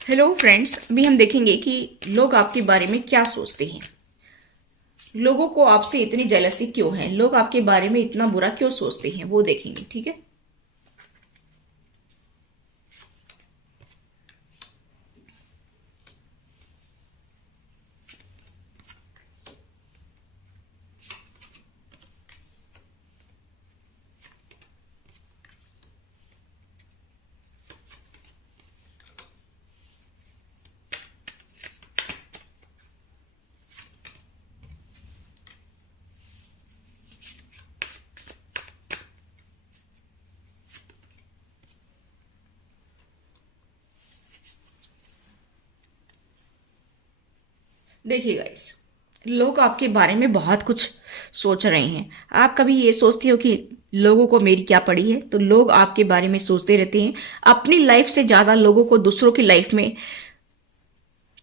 Hello friends, अभी हम देखेंगे कि लोग आपके बारे में क्या सोचते हैं। लोगों को आपसे इतनी जेलसी क्यों है, लोग आपके बारे में इतना बुरा क्यों सोचते हैं, वो देखेंगे। ठीक है। देखिए गाइस, लोग आपके बारे में बहुत कुछ सोच रहे हैं। आप कभी ये सोचते हो कि लोगों को मेरी क्या पड़ी है? तो लोग आपके बारे में सोचते रहते हैं। अपनी लाइफ से ज्यादा लोगों को दूसरों की लाइफ में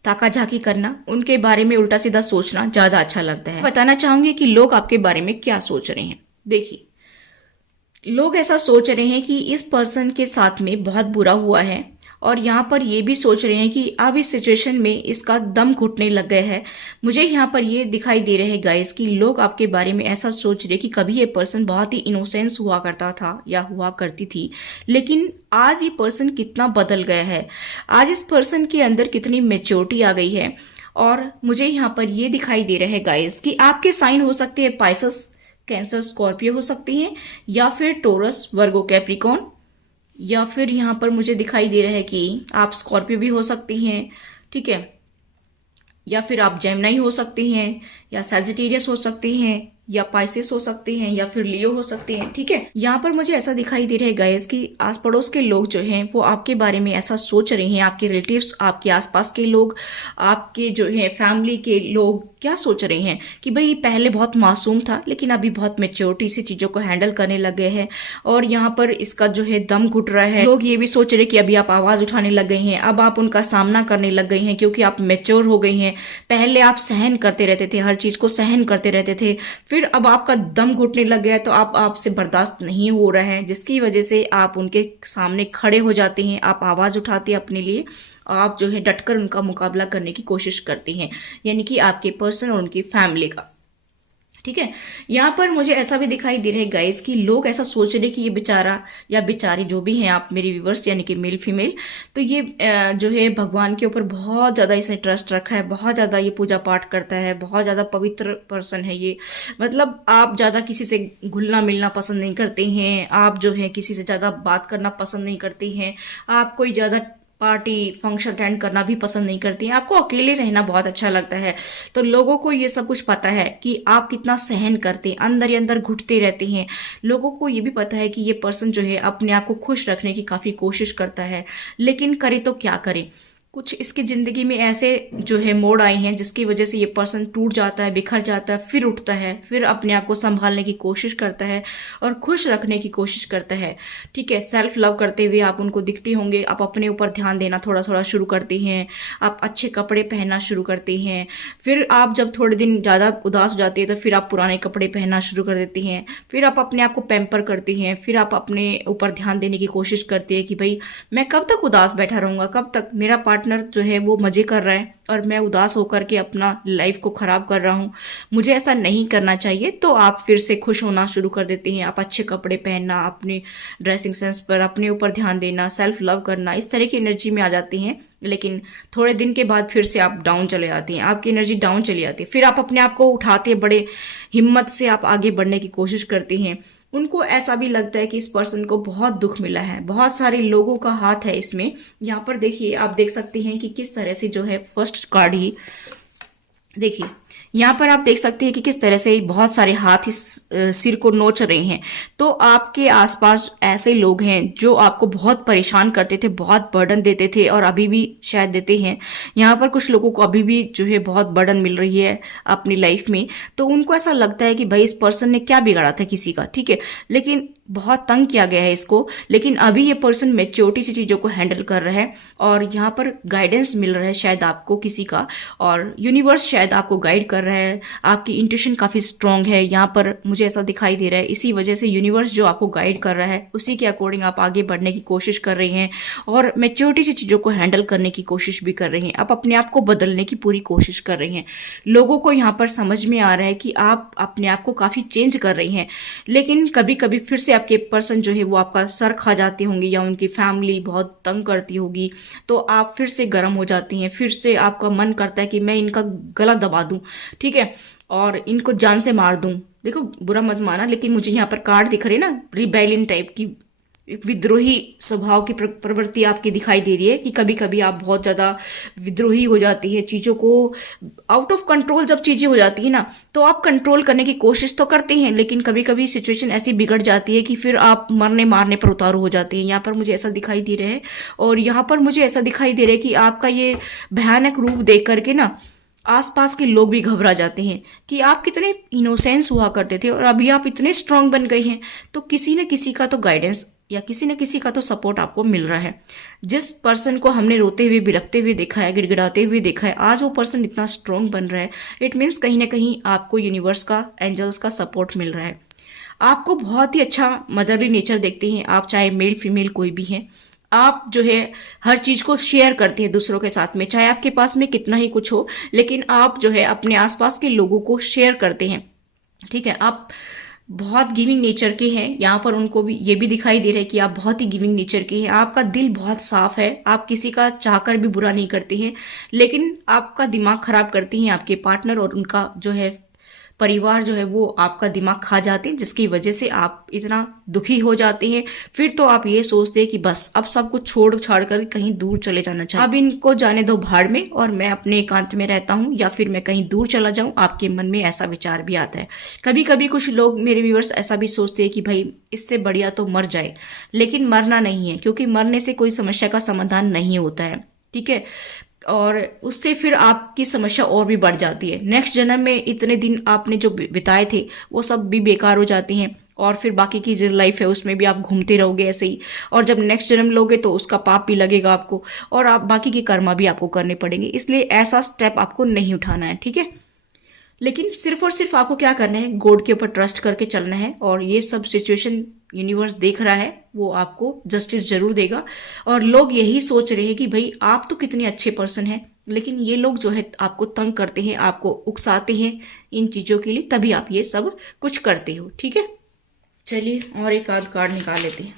ताका झाकी करना, उनके बारे में उल्टा सीधा सोचना ज्यादा अच्छा लगता है। बताना चाहूंगी कि लोग आपके बारे में क्या सोच रहे हैं। देखिए, लोग ऐसा सोच रहे हैं कि इस पर्सन के साथ में बहुत बुरा हुआ है, और यहाँ पर ये भी सोच रहे हैं कि अब इस सिचुएशन में इसका दम घुटने लग गया है। मुझे यहाँ पर ये दिखाई दे रहे हैं गाइस कि लोग आपके बारे में ऐसा सोच रहे कि कभी ये पर्सन बहुत ही इनोसेंस हुआ करता था या हुआ करती थी, लेकिन आज ये पर्सन कितना बदल गया है। आज इस पर्सन के अंदर कितनी मेच्योरिटी आ गई है। और मुझे यहाँ पर ये दिखाई दे रहा है गाइस कि आपके साइन हो सकते हैं पाइसेस, कैंसर, स्कॉर्पियो हो सकती हैं, या फिर टोरस, वर्गो, कैप्रिकॉन, या फिर यहाँ पर मुझे दिखाई दे रहा है कि आप स्कॉर्पियो भी हो सकती हैं। ठीक है। या फिर आप जेमिनी हो सकती हैं, या सैजिटेरियस हो सकती हैं, या पाइसेस हो सकती हैं, या फिर लियो हो सकती हैं। ठीक है। यहाँ पर मुझे ऐसा दिखाई दे रहा है गाइस कि आस पड़ोस के लोग जो हैं वो आपके बारे में ऐसा सोच रहे हैं। आपके रिलेटिव्स, आपके आसपास के लोग, आपके जो है फैमिली के लोग क्या सोच रहे हैं कि भाई पहले बहुत मासूम था लेकिन अभी बहुत मेच्योरिटी से चीजों को हैंडल करने लग गए हैं, और यहाँ पर इसका जो है दम घुट रहा है। लोग ये भी सोच रहे कि अभी आप आवाज उठाने लग गए हैं, अब आप उनका सामना करने लग गई हैं क्योंकि आप मेच्योर हो गई हैं। पहले आप सहन करते रहते थे, हर चीज को सहन करते रहते थे, फिर अब आपका दम घुटने लग गया है, तो आप आपसे बर्दाश्त नहीं हो रहा है, जिसकी वजह से आप उनके सामने खड़े हो जाते हैं। आप आवाज उठाते हैं अपने लिए, आप जो है डटकर उनका मुकाबला करने की कोशिश करती हैं, यानी कि आपके पर्सन और उनकी फैमिली का। ठीक है। यहाँ पर मुझे ऐसा भी दिखाई दे रहा है गाइस कि लोग ऐसा सोच रहे कि ये बेचारा या बेचारी जो भी हैं आप मेरे व्यूवर्स, यानी कि मेल फीमेल, तो ये जो है भगवान के ऊपर बहुत ज्यादा इसने ट्रस्ट रखा है, बहुत ज्यादा ये पूजा पाठ करता है, बहुत ज्यादा पवित्र पर्सन है ये। मतलब आप ज्यादा किसी से घुलना मिलना पसंद नहीं करते हैं, आप जो है किसी से ज्यादा बात करना पसंद नहीं करते हैं, आप कोई ज्यादा पार्टी फंक्शन अटेंड करना भी पसंद नहीं करती हैं, आपको अकेले रहना बहुत अच्छा लगता है। तो लोगों को ये सब कुछ पता है कि आप कितना सहन करते हैं, अंदर ही अंदर घुटते रहते हैं। लोगों को ये भी पता है कि ये पर्सन जो है अपने आप को खुश रखने की काफी कोशिश करता है, लेकिन करे तो क्या करे। कुछ इसकी जिंदगी में ऐसे जो है मोड़ आए हैं जिसकी वजह से ये पर्सन टूट जाता है, बिखर जाता है, फिर उठता है, फिर अपने आप को संभालने की कोशिश करता है और खुश रखने की कोशिश करता है। ठीक है। सेल्फ लव करते हुए आप उनको दिखते होंगे, आप अपने ऊपर ध्यान देना थोड़ा थोड़ा शुरू करते हैं, आप अच्छे कपड़े पहनना शुरू करते हैं, फिर आप जब थोड़े दिन ज़्यादा उदास हो जाते हैं तो फिर आप पुराने कपड़े पहनना शुरू कर देती हैं, फिर आप अपने आप को पैम्पर करती हैं, फिर आप अपने ऊपर ध्यान देने की कोशिश करते हैं कि भाई मैं कब तक उदास बैठा रहूंगा, कब तक मेरा पार्टनर जो है वो मजे कर रहा है और मैं उदास होकर के अपना लाइफ को खराब कर रहा हूँ, मुझे ऐसा नहीं करना चाहिए। तो आप फिर से खुश होना शुरू कर देते हैं, आप अच्छे कपड़े पहनना, अपने ड्रेसिंग सेंस पर, अपने ऊपर ध्यान देना, सेल्फ लव करना, इस तरह की एनर्जी में आ जाते हैं। लेकिन थोड़े दिन के बाद फिर से आप डाउन चले जाती हैं, आपकी एनर्जी डाउन चली जाती है, फिर आप अपने आप को उठाते हैं, बड़े हिम्मत से आप आगे बढ़ने की कोशिश करते हैं। उनको ऐसा भी लगता है कि इस पर्सन को बहुत दुख मिला है, बहुत सारे लोगों का हाथ है इसमें। यहाँ पर देखिए, आप देख सकते हैं कि किस तरह से जो है फर्स्ट कार्ड ही देखिए, यहाँ पर आप देख सकते हैं कि किस तरह से बहुत सारे हाथ इस सिर को नोच रहे हैं। तो आपके आसपास ऐसे लोग हैं जो आपको बहुत परेशान करते थे, बहुत बर्डन देते थे, और अभी भी शायद देते हैं। यहाँ पर कुछ लोगों को अभी भी जो है बहुत बर्डन मिल रही है अपनी लाइफ में, तो उनको ऐसा लगता है कि भाई इस पर्सन ने क्या बिगाड़ा था किसी का। ठीक है। लेकिन बहुत तंग किया गया है इसको, लेकिन अभी ये पर्सन मैच्योरिटी से चीज़ों को हैंडल कर रहा है और यहाँ पर गाइडेंस मिल रहा है शायद आपको किसी का, और यूनिवर्स शायद आपको गाइड कर रहा है। आपकी इंट्यूशन काफ़ी स्ट्रांग है यहाँ पर, मुझे ऐसा दिखाई दे रहा है। इसी वजह से यूनिवर्स जो आपको गाइड कर रहा है उसी के अकॉर्डिंग आप आगे बढ़ने की कोशिश कर रही हैं और मैच्योरिटी से चीज़ों को हैंडल करने की कोशिश भी कर रही हैं। आप अपने आप को बदलने की पूरी कोशिश कर रही हैं। लोगों को यहाँ पर समझ में आ रहा है कि आप अपने आप को काफ़ी चेंज कर रही हैं, लेकिन कभी कभी फिर से आपके पर्सन जो है वो आपका सर खा जाते होंगे या उनकी फैमिली बहुत तंग करती होगी, तो आप फिर से गर्म हो जाती हैं। फिर से आपका मन करता है कि मैं इनका गला दबा दूं, ठीक है, और इनको जान से मार दूं। देखो बुरा मत माना, लेकिन मुझे यहाँ पर कार्ड दिख रही है ना, रिबेलियन टाइप की, एक विद्रोही स्वभाव की प्रवृत्ति आपकी दिखाई दे रही है कि कभी कभी आप बहुत ज़्यादा विद्रोही हो जाती है। चीज़ों को आउट ऑफ कंट्रोल जब चीज़ें हो जाती है ना, तो आप कंट्रोल करने की कोशिश तो करते हैं, लेकिन कभी कभी सिचुएशन ऐसी बिगड़ जाती है कि फिर आप मरने मारने पर उतारू हो जाते हैं। यहाँ पर मुझे ऐसा दिखाई दे रहा है, और यहाँ पर मुझे ऐसा दिखाई दे रहा है कि आपका ये भयानक रूप देख करके ना आसपास के लोग भी घबरा जाते हैं कि आप कितने इनोसेंस हुआ करते थे और अभी आप इतने स्ट्रांग बन गए हैं। तो किसी न किसी का तो गाइडेंस या किसी न किसी का तो सपोर्ट आपको मिल रहा है। जिस पर्सन को हमने रोते हुए बिलखते हुए देखा है, गिड़गिड़ाते हुए देखा है, आज वो पर्सन इतना स्ट्रांग बन रहा है। इट मीन्स कहीं ना कहीं आपको यूनिवर्स का, एंजल्स का सपोर्ट मिल रहा है। आपको बहुत ही अच्छा मदरली नेचर देखते हैं आप, चाहे मेल फीमेल कोई भी है। आप जो है हर चीज को शेयर करते हैं दूसरों के साथ में, चाहे आपके पास में कितना ही कुछ हो, लेकिन आप जो है अपने आसपास के लोगों को शेयर करते हैं, ठीक है। आप बहुत गिविंग नेचर के हैं, यहाँ पर उनको भी ये भी दिखाई दे रहा है कि आप बहुत ही गिविंग नेचर के हैं। आपका दिल बहुत साफ है, आप किसी का चाहकर भी बुरा नहीं करते हैं, लेकिन आपका दिमाग खराब करती हैं आपके पार्टनर और उनका जो है परिवार जो है वो आपका दिमाग खा जाते हैं, जिसकी वजह से आप इतना दुखी हो जाते हैं। फिर तो आप ये सोचते हैं कि बस अब सब कुछ छोड़ छाड़ कर कहीं दूर चले जाना चाहिए, अब इनको जाने दो भाड़ में और मैं अपने एकांत में रहता हूँ, या फिर मैं कहीं दूर चला जाऊं। आपके मन में ऐसा विचार भी आता है। कभी कभी कुछ लोग, मेरे व्यूअर्स, ऐसा भी सोचते हैं कि भाई इससे बढ़िया तो मर जाए, लेकिन मरना नहीं है, क्योंकि मरने से कोई समस्या का समाधान नहीं होता है, ठीक है। और उससे फिर आपकी समस्या और भी बढ़ जाती है। नेक्स्ट जन्म में इतने दिन आपने जो बिताए थे वो सब भी बेकार हो जाते हैं, और फिर बाकी की जो लाइफ है उसमें भी आप घूमते रहोगे ऐसे ही, और जब नेक्स्ट जन्म लोगे तो उसका पाप भी लगेगा आपको, और आप बाकी की कर्मा भी आपको करने पड़ेंगे। इसलिए ऐसा स्टेप आपको नहीं उठाना है, ठीक है। लेकिन सिर्फ और सिर्फ आपको क्या करना है, गॉड के ऊपर ट्रस्ट करके चलना है, और ये सब सिचुएशन यूनिवर्स देख रहा है, वो आपको जस्टिस जरूर देगा। और लोग यही सोच रहे हैं कि भाई आप तो कितने अच्छे पर्सन हैं, लेकिन ये लोग जो है आपको तंग करते हैं, आपको उकसाते हैं इन चीज़ों के लिए, तभी आप ये सब कुछ करते हो, ठीक है। चलिए और एक आध कार्ड निकाल लेते हैं।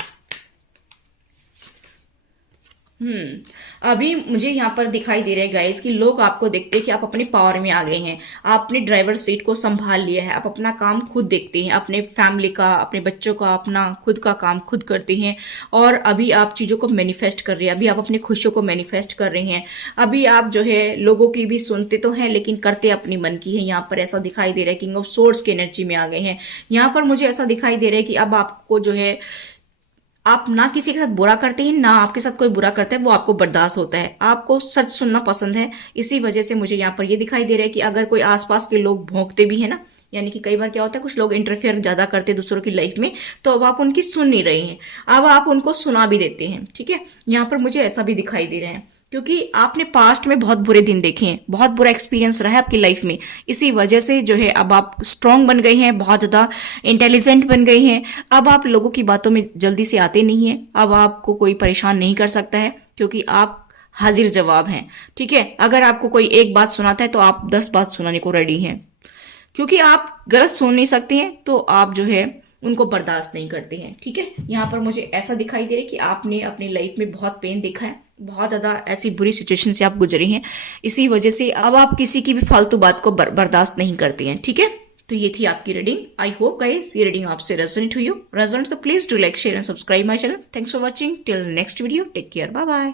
अभी मुझे यहाँ पर दिखाई दे रहा है गाइस कि लोग आपको देखते हैं कि आप अपने पावर में आ गए हैं, आपने ड्राइवर सीट को संभाल लिया है, आप अपना काम खुद देखते हैं, अपने फैमिली का, अपने बच्चों का, अपना खुद का काम खुद करते हैं, और अभी आप चीज़ों को मैनिफेस्ट कर रहे हैं, अभी आप अपनी खुशियों को मैनिफेस्ट कर रहे हैं। अभी आप जो है लोगों की भी सुनते तो हैं, लेकिन करते अपनी मन की है। यहाँ पर ऐसा दिखाई दे रहा है किंग ऑफ सोर्ड्स की एनर्जी में आ गए हैं। यहाँ पर मुझे ऐसा दिखाई दे रहा है कि अब आपको जो है, आप ना किसी के साथ बुरा करते हैं, ना आपके साथ कोई बुरा करता है, वो आपको बर्दाश्त होता है। आपको सच सुनना पसंद है। इसी वजह से मुझे यहाँ पर ये दिखाई दे रहा है कि अगर कोई आसपास के लोग भौंकते भी है ना, यानी कि कई बार क्या होता है कुछ लोग इंटरफेयर ज्यादा करते हैं दूसरों की लाइफ में, तो अब आप उनकी सुन नहीं रहे हैं, अब आप उनको सुना भी देते हैं, ठीक है। यहाँ पर मुझे ऐसा भी दिखाई दे रहा है, क्योंकि आपने पास्ट में बहुत बुरे दिन देखे हैं, बहुत बुरा एक्सपीरियंस रहा है आपकी लाइफ में। इसी वजह से जो है अब आप स्ट्रांग बन गए हैं, बहुत ज़्यादा इंटेलिजेंट बन गए हैं। अब आप लोगों की बातों में जल्दी से आते नहीं हैं, अब आपको कोई परेशान नहीं कर सकता है, क्योंकि आप हाजिर जवाब हैं, ठीक है। अगर आपको कोई एक बात सुनाता है तो आप 10 बात सुनाने को रेडी हैं, क्योंकि आप गलत सुन नहीं सकते हैं, तो आप जो है उनको बर्दाश्त नहीं करते हैं, ठीक है। यहाँ पर मुझे ऐसा दिखाई दे रहा है कि आपने अपनी लाइफ में बहुत पेन देखा है, बहुत ज़्यादा ऐसी बुरी सिचुएशन से आप गुजरे हैं। इसी वजह से अब आप किसी की भी फालतू बात को बर्दाश्त नहीं करते हैं, ठीक है। तो ये थी आपकी रीडिंग। आई होप गाइस ये रीडिंग आपसे रेजोनेट हुई हो। रेजोनेट तो please do like, share and subscribe my channel. Thanks for watching. Till next video, take care, bye bye.